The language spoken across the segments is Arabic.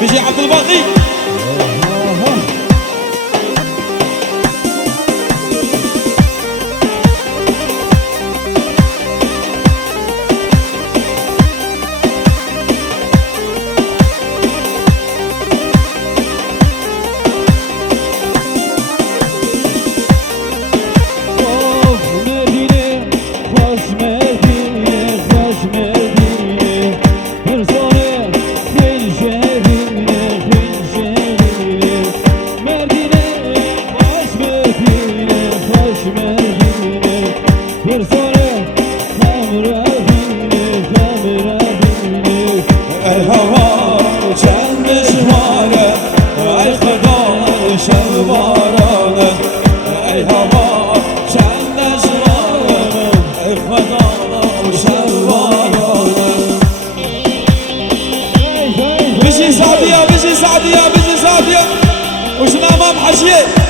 بيجي عبد الباقي بيجي سعدية بيجي سعدية بيجي سعدية وشنا امام حشية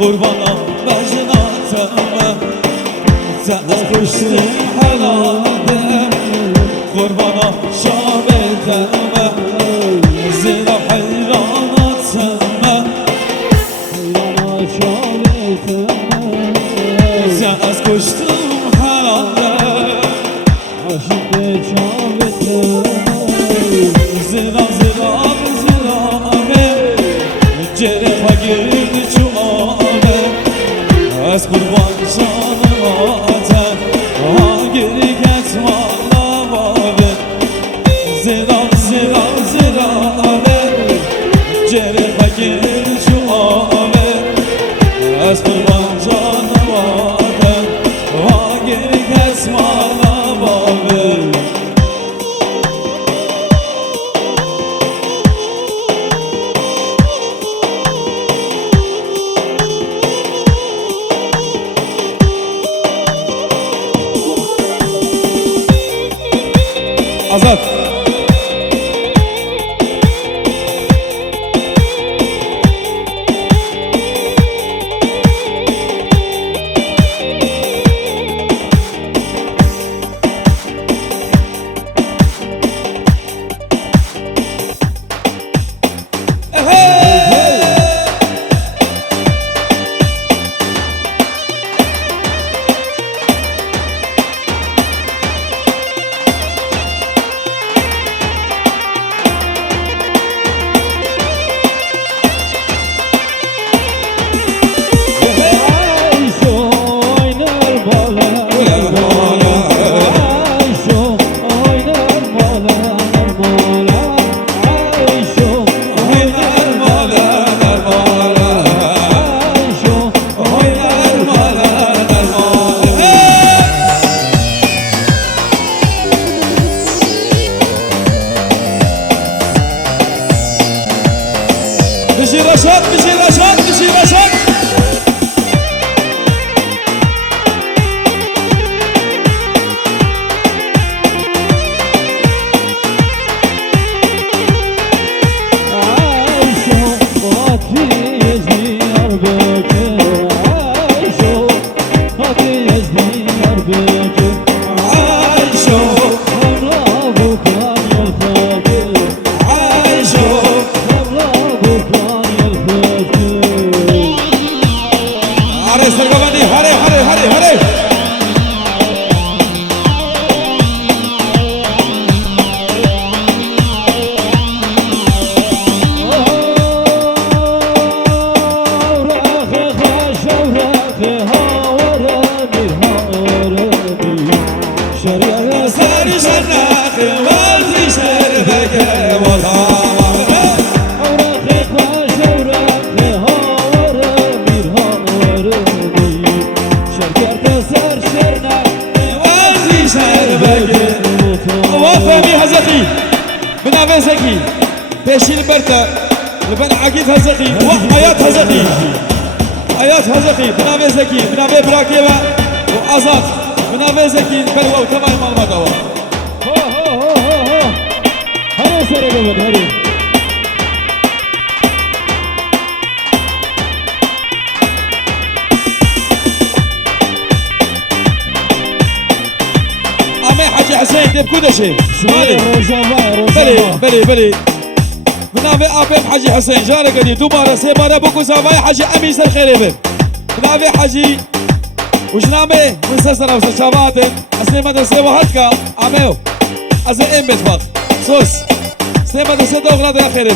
قربانا بجناتم تأخرشتي حلالدم قربانا شابتم زيرا حيراناتم تأخرشتم حلالدم عشق شابتم زيرا زيرا زيرا جرفا girdi çuvabe az kurban canım atan ha geri getme lavabe ziran ziran zirabe cerfa girdi çuvabe az kurban canım atan ha geri getme lavabe Azat رشاد بشي رشاد بشي رشاد بنابه زكي بيشيل برتا لبن عقيد هزقي وحياة هزقي حياة هزقي بنابه زكي بنابه براكيبه وأزاد بنابه زكي بلوه وتمام المدوى هرو سرق من هرو حاجي حسين ديب كودشي مالي بلي بنابي ابي حاجي حسين جاري قدي دوباره سيباره بوكو سافاي حاجي امي سر خيري بنابي حاجي وجنامي مسسره وسشاباتي اسلمه دسه وحدك اميو از ام بتفق سوس سلمه دسه دوغلا ده خيري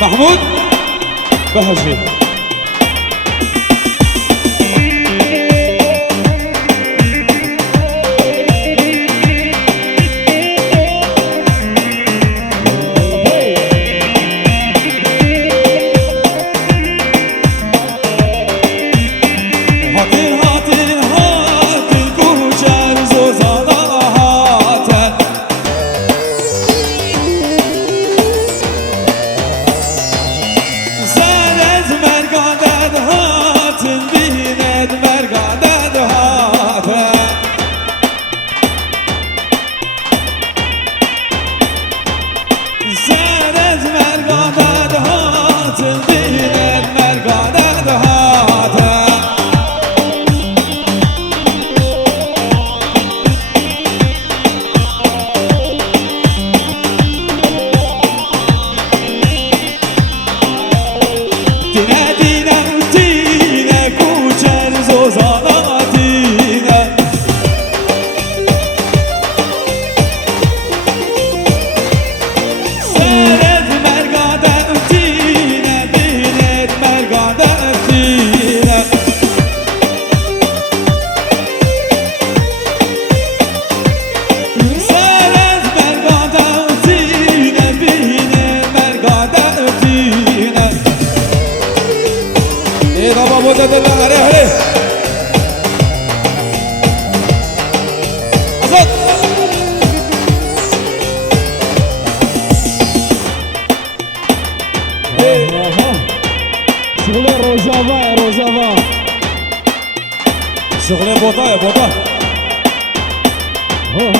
محمود بهجي شغله بوطا بوطا هاي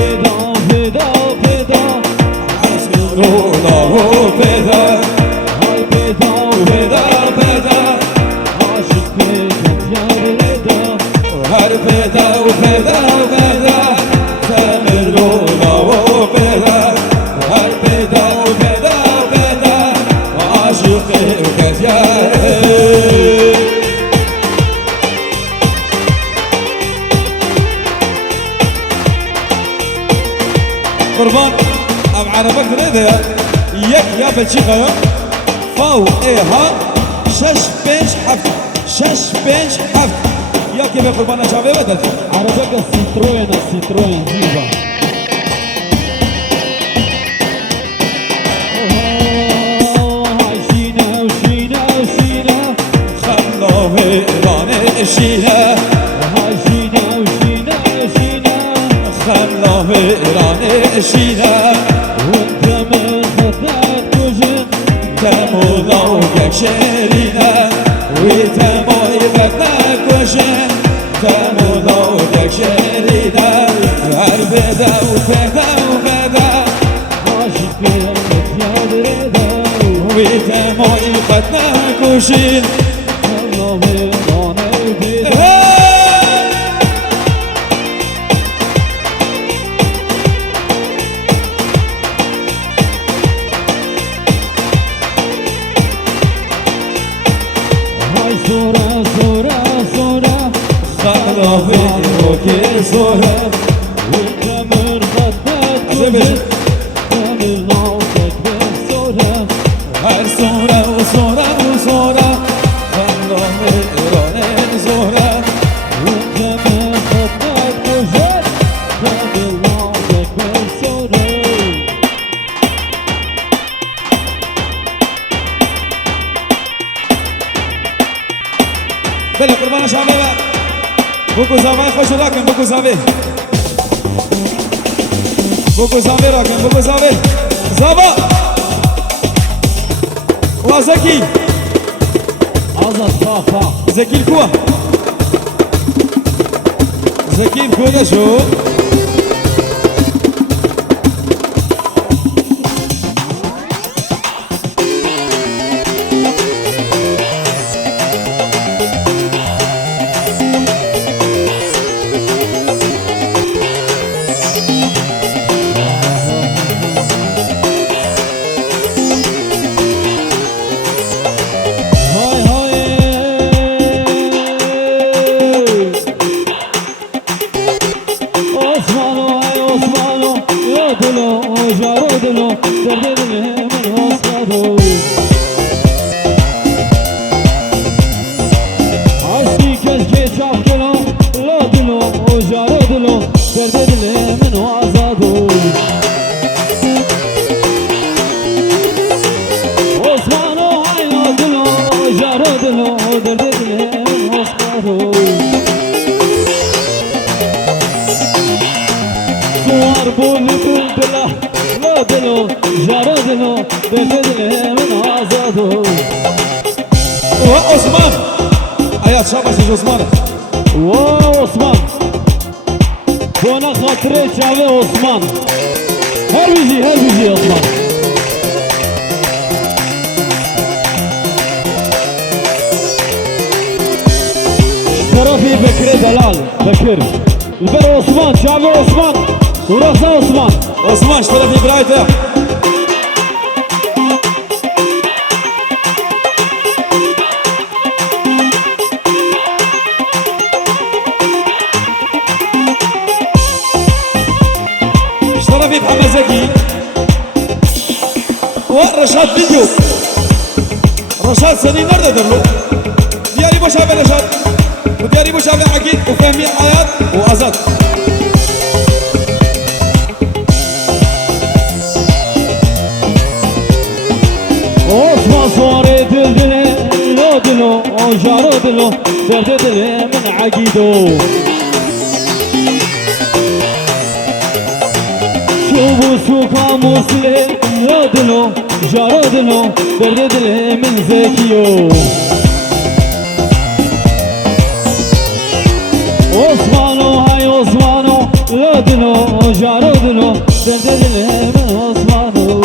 فدا فدا فدا عاشق فدا هاي فدا فدا فدا عاشق فدا يا ولدا هاي فدا بلجيكا فاو ها شش بنش حفت شش بنش حفت يا كيف قربانا شعبي بدل عربك السيتروين جيبا خلاه ایران شینه خلاه ایران شینه وانت من خطات كوجن تمولا و یک شرینه وی تمای بدنا کشن تمولا و یک شرینه هر بده و بده و بده عاشق قلبك يا دريده وی تمای بدنا کشن الله ويراني بيده هاي صورة خلاه ایران زوره وانت من خطات كوجن من ناصك بالصورة هر زوره و زوره و زوره خلاه ایران زوره وانت من خطات كوجن من ناصك بالصورة بله قربان شعبه بگو زاوای خوش راکن بگو زاوی بگو زاوی راکن بگو زاوی زاوا و زکی عزت فافا زکی الكوه زکی الكوه ده شو هاي هاي عثمانو هاي عثمانو يا دلو جارو دلو درد دله من وصلو عشقي كشكي شاف كلو لا دلو جارو دلو درد دله من وصلو عثمانو هاي لا دلو جارو دلو درد دله من وصلو صور بولدو دلا لا دلو جارو دلو درد دله من وصلو و عثمان آیات شاباش عثمان واو عثمان كونا خاطري شاوي عثمان هر بيجي عثمان شرفي بكري دلال بكر البر عثمان شاوي عثمان وراسه عثمان عثمان اشترى في برايته اشترى في محمد زكي ورشاد فيديو رشاد سنين نرد درلو دياري مشابه رشاد ودياري مشابه عقيد وفهمي حياة وأزاد عثمان صوري دلدله لا دلو جارو دلو درد دله من عقيدو شوفوا سوقا مسلم لا دلو جارو دلو درد دله من زكيو عثمانو هاي عثمانو لا دلو جارو دلو درد دله من عثمانو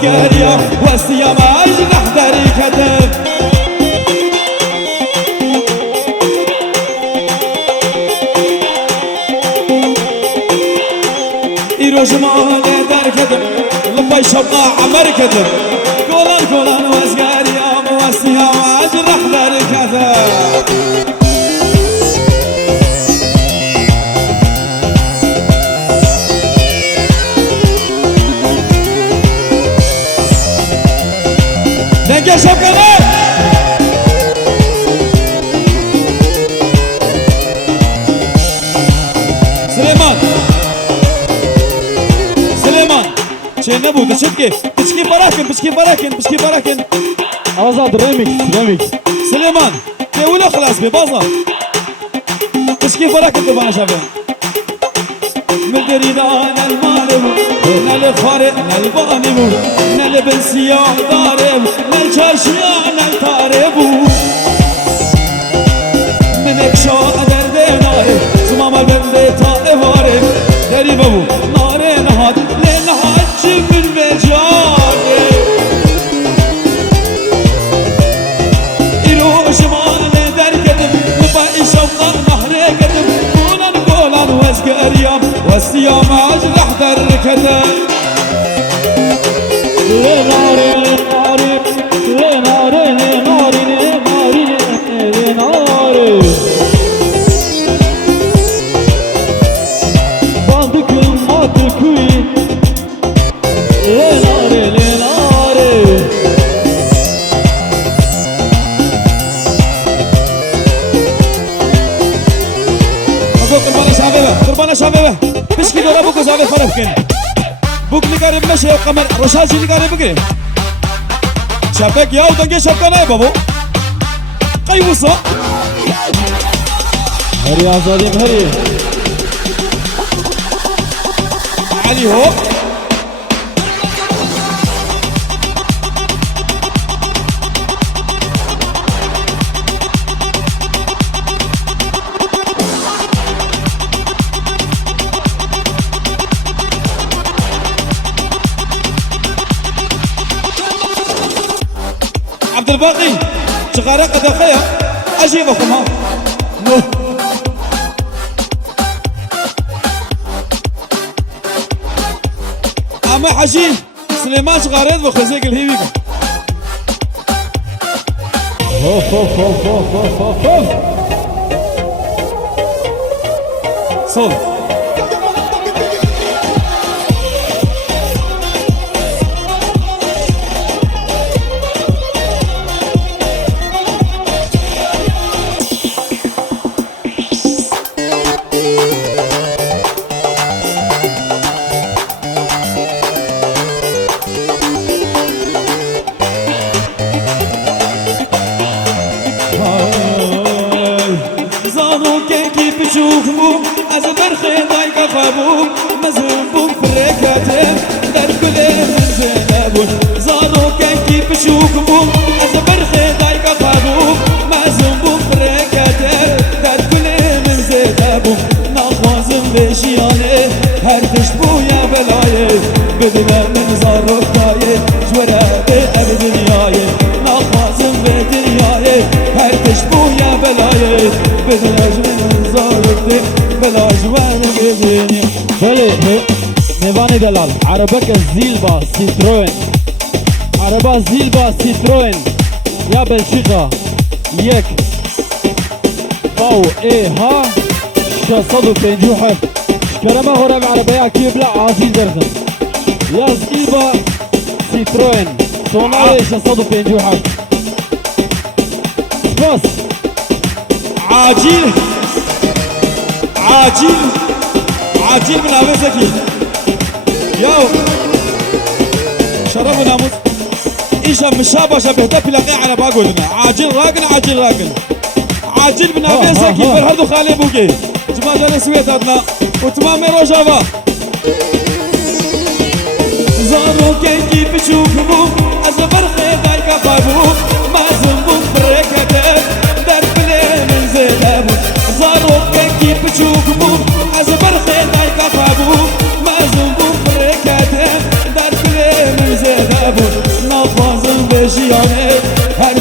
واسقريا والسيام اجنح داري كتب إيرو جمال دار كتب لبي شبقى عمر كتب كولان كولان واسقريا والسيام اجنح داري كتب دنگه شبکنه سليمان چه نبوده چتکی بچکی براکن آزاد ريميكس سليمان تقوله خلاص ببازا بچکی براکن تو بانه شبه مدريدان المالب نال خارق نال بانبو نال بنسيان دارب نال چاشيان نال تاربو منك شاء درد نارب سمام البند تائوارب دريبو نار نهاد لنهاد جمل بجانب إيرو شمال در كدب لبائي شوقا نهر كدب قولان واسقريام والسيام اجرح در كدب لناري باندكم ماتكوي لناري قربانه شبابه بشكي دورا بوكو زابه فرق كن بوك نقارب مشي وقمر رشاشي نقارب بقري شبك ياو دنگي شبكانه بابو قيوصا هري عزاليم هري علي هو عبد الباقي شغارة قدخية أجيبكم ها أما حجي سليمان شغارات وخزيق الهيويك صوت بشوفهم أزبر خيضايك خابوم مزوم فريكاتهم در كل من زينبون زارو كي بشوفهم أزبر خيضايك خابوم مزوم فريكاتهم در كل من زينبون نخوازم بشيانه هر تشبو يا بلايه بدنا من زارو كايه جورا بأب دنيايه نخوازم بدنيايه هر تشبو يا بلايه بدنا من بلا جوان بديني بله نيفاني دلال عربك زيلبا سيتروين عربا زيلبا سيتروين يا بلشيقة يك باو اي ها شصدو بنجوحة شكرما غراب عربية كيبلا عازيل درخن يا زيلبا سيتروين صوناي شصدو بنجوحة بس عاجل عاجل من عبسكي ياو شرف وناموس إيشا مشابه شبهته بلاقي على باقولنا عاجل راقن عاجل من عبسكي فرهدو خالي بوكي جماعة جالي سويت هادنا وتمامي روشافا زارو كي بشوفمو أزبر خيداي كفابو ما زنبو بريكتك در بلي من زينبو زارو كي بشوفمو أزبر خيداي كفابو ما زنبو بريكتك در بلي من زينبو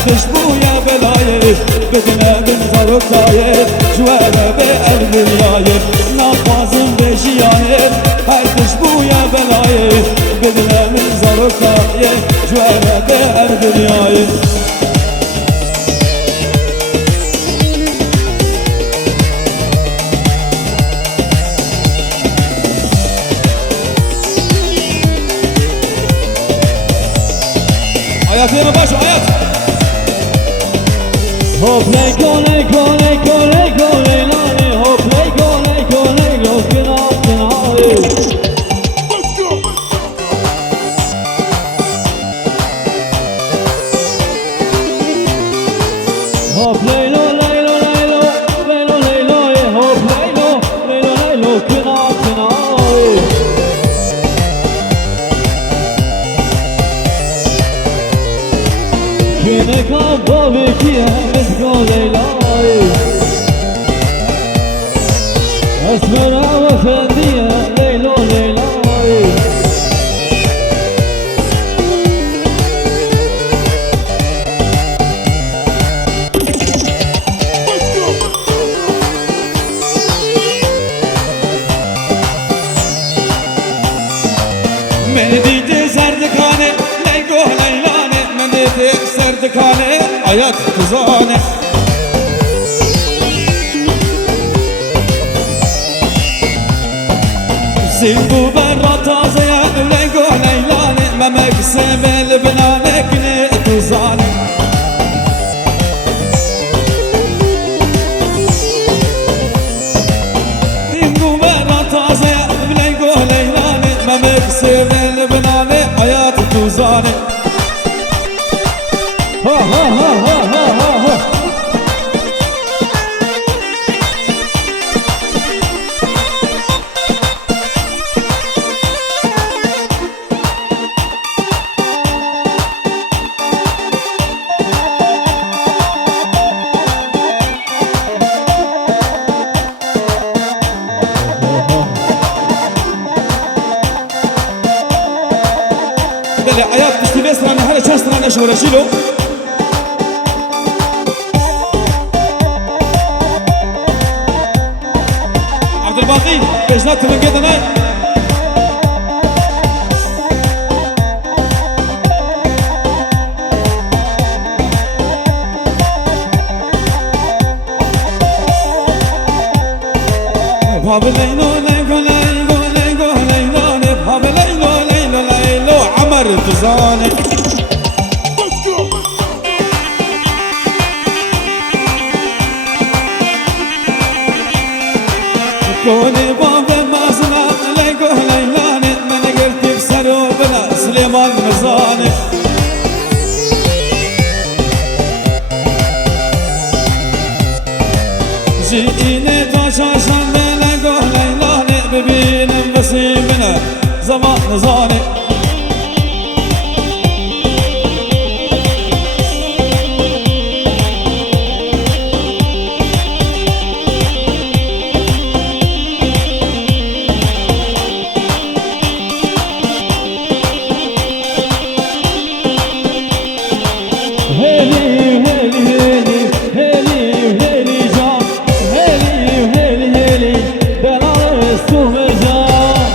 تش بويا بلاية بدنا من زرق داير جوانا بقلب الراية نفازم بجياير هر تش بويا بلاية بدنا من زرق داير جوانا بقلب الراية آیاتینا باشو آیات Hop lego lego lego lego lelane hop lego lego lego kina kina Hop lelo lelo lelo lelo lelo hop lelo lelo lelo kina kina Kine kabavi ki hamizgo leylay Esmera ve fendiye leylo leylay Beni diydi zerdikane Leygo leylane Beni diydi zerdikane Hayat tuzane Zilbu berra tazeye Leygo leylane Memek sebel binane Kine tuzane Zilbu berra tazeye Leygo leylane Memek sebel binane Hayat tuzane Ha ha ha ha ha ha ha بله آیات بستی بسرانه هر چند سرانه شوره شیلو عبدالباقی بجنات من قدناي باب ليلو ليلو ليلو ليلو ليلو باب ليلو ليلو ليلو عمر تزاني كوني باب مازنا ليلو ليلاني من قلت بسرو بلا سليمان مزاني جئيني تشاشن بلقو ليلاني ببين بصيبنا زمان نزاني Heli heli heli heli heli can Heli heli heli Belal üstüme can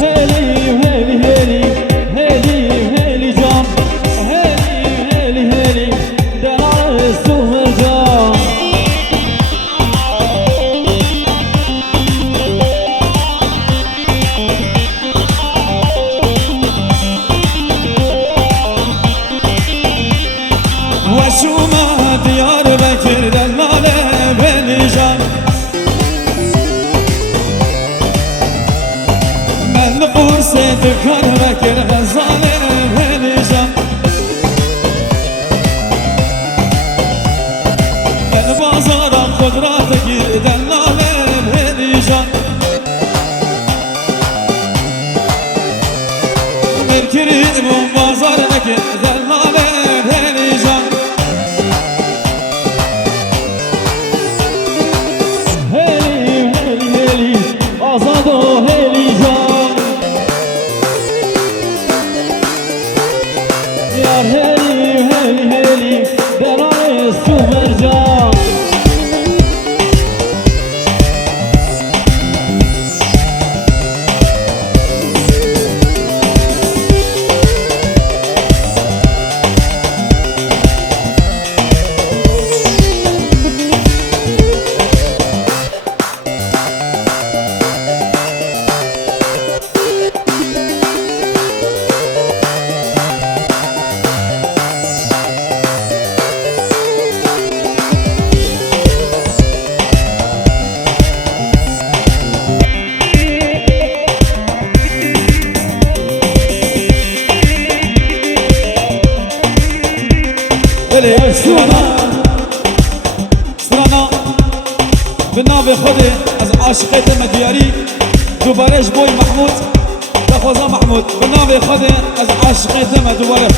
Heli heli heli heli heli can Heli heli heli Belal üstüme can وشوما ديار بكر دلالة بلجان من قوسي دكان بكر غزالة بلجان من بازار خضراتك دلالة بلجان من كريم بازارك دلالة بلجان Heli heli heli azad ol نام خود از عاشقت مدیاری دوبارش بوی محمود بخوزا محمود به نام خود از عاشقت ما دوباره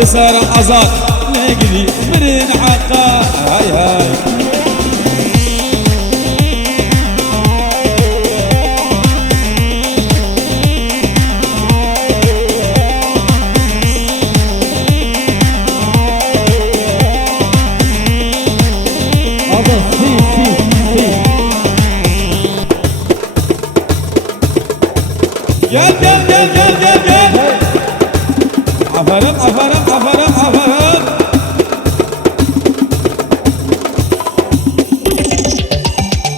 لسر عزاد نقلي من حقا هاي هاي gel gel gel gel gel gel. Aferin aferin aferin aferin.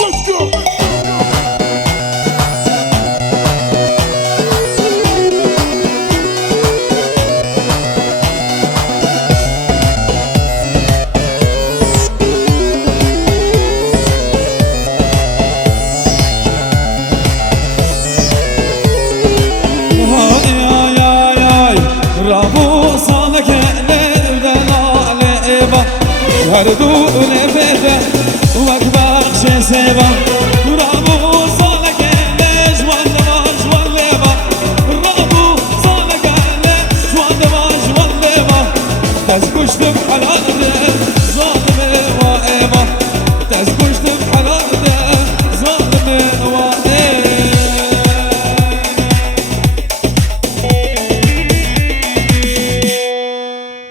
Let's go. هردو نفته ومكبخش سيبه رابو صالك اللي جوان دما جوان ليبه رابو صالك اللي جوان دما جوان ليبه تزكشتم حلال ظالم وائبه